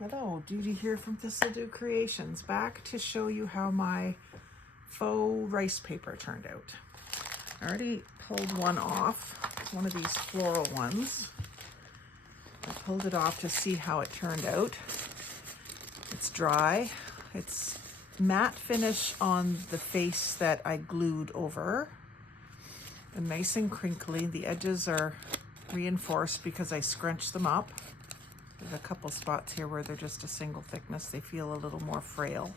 Hello, Judy here from Thistledew Creations, back to show you how my faux rice paper turned out. I already pulled one off, one of these floral ones. I pulled it off to see how it turned out. It's dry. It's matte finish on the face that I glued over. And nice and crinkly. The edges are reinforced because I scrunched them up. There's a couple spots here where they're just a single thickness. They feel a little more frail.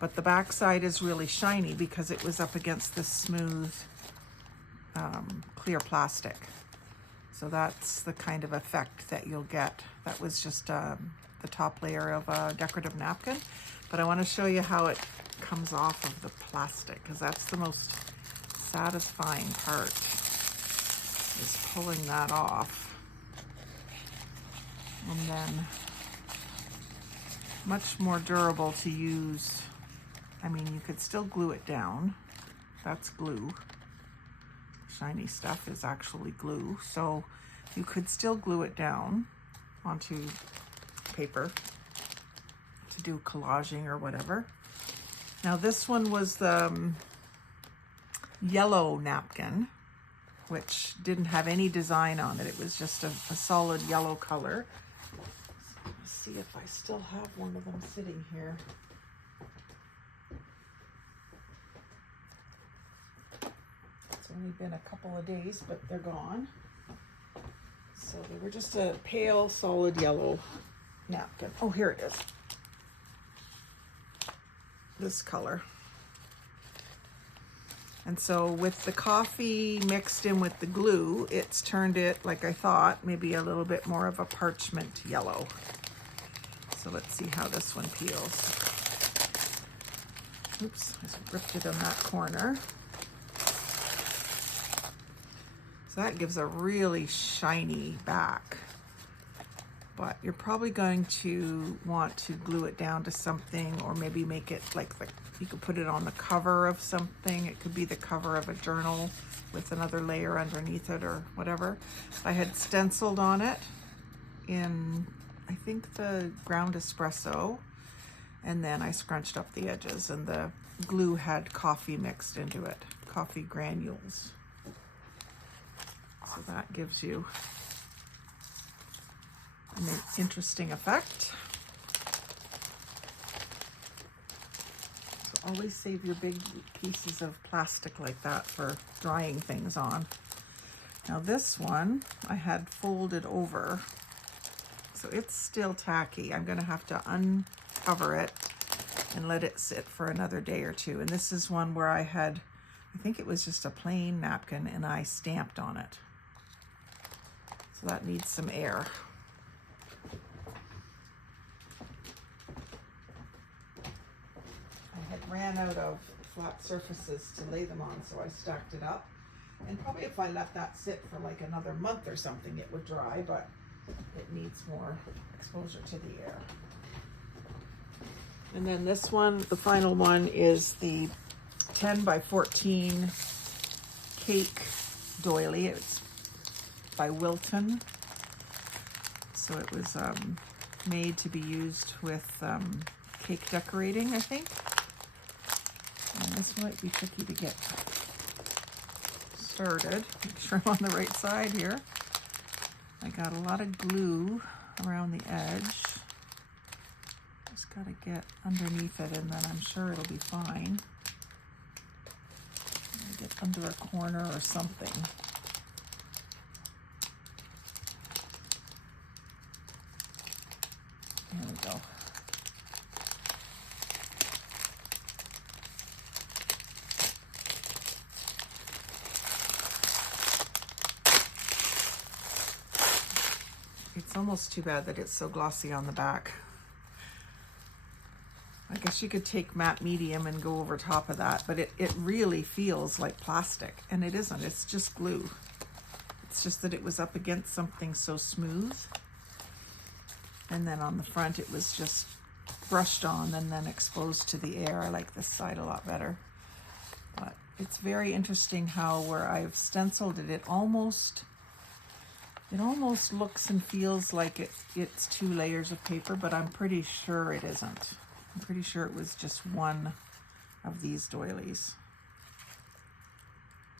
But the back side is really shiny because it was up against this smooth, clear plastic. So that's the kind of effect that you'll get. That was just the top layer of a decorative napkin. But I want to show you how it comes off of the plastic, because that's the most satisfying part, is pulling that off. And then much more durable to use. I mean, you could still glue it down. That's glue. Shiny stuff is actually glue. So you could still glue it down onto paper to do collaging or whatever. Now this one was the yellow napkin, which didn't have any design on it. It was just a solid yellow color. See if I still have one of them sitting here. It's only been a couple of days, but they're gone. So they were just a pale, solid yellow napkin. Oh, here it is. This color. And so with the coffee mixed in with the glue, it's turned it, like I thought, maybe a little bit more of a parchment yellow. So let's see how this one peels. Oops, I ripped it on that corner. So that gives a really shiny back. But you're probably going to want to glue it down to something, or maybe make it like you could put it on the cover of something. It could be the cover of a journal with another layer underneath it or whatever. I had stenciled on it in, I think, the ground espresso, and then I scrunched up the edges, and the glue had coffee mixed into it, coffee granules. So that gives you an interesting effect. So always save your big pieces of plastic like that for drying things on. Now this one I had folded over, so it's still tacky. I'm gonna have to uncover it and let it sit for another day or two. And this is one where I had, I think it was just a plain napkin, and I stamped on it. So that needs some air. I had ran out of flat surfaces to lay them on, so I stacked it up. And probably if I let that sit for like another month or something, it would dry, but it needs more exposure to the air. And then this one, the final one, is the 10 by 14 cake doily. It's by Wilton. So it was made to be used with cake decorating, I think. And this might be tricky to get started. Make sure I'm on the right side here. I got a lot of glue around the edge. Just gotta get underneath it, and then I'm sure it'll be fine. Get under a corner or something. There we go. It's almost too bad that it's so glossy on the back. I guess you could take matte medium and go over top of that, but it really feels like plastic, and it isn't. It's just glue. It's just that it was up against something so smooth. And then on the front, it was just brushed on and then exposed to the air. I like this side a lot better. But it's very interesting how where I've stenciled it, it almost It almost looks and feels like it's 2 layers of paper, but I'm pretty sure it isn't. I'm pretty sure it was just one of these doilies.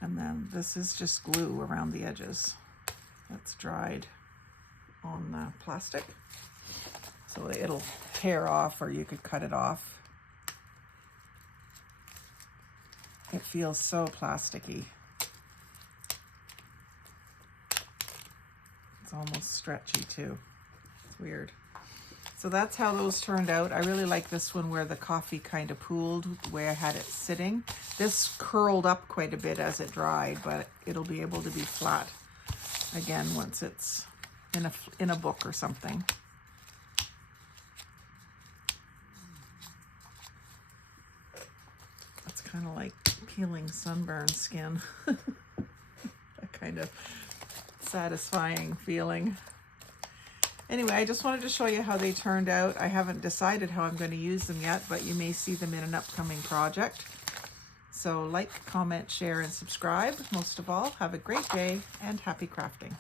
And then this is just glue around the edges that's dried on the plastic. So it'll tear off, or you could cut it off. It feels so plasticky. It's almost stretchy too. It's weird. So that's how those turned out. I really like this one where the coffee kind of pooled, the way I had it sitting. This curled up quite a bit as it dried, but it'll be able to be flat again once it's in a book or something. It's kind of like peeling sunburned skin. A kind of satisfying feeling. Anyway, I just wanted to show you how they turned out. I haven't decided how I'm going to use them yet, but you may see them in an upcoming project. So like, comment, share, and subscribe. Most of all, have a great day and happy crafting.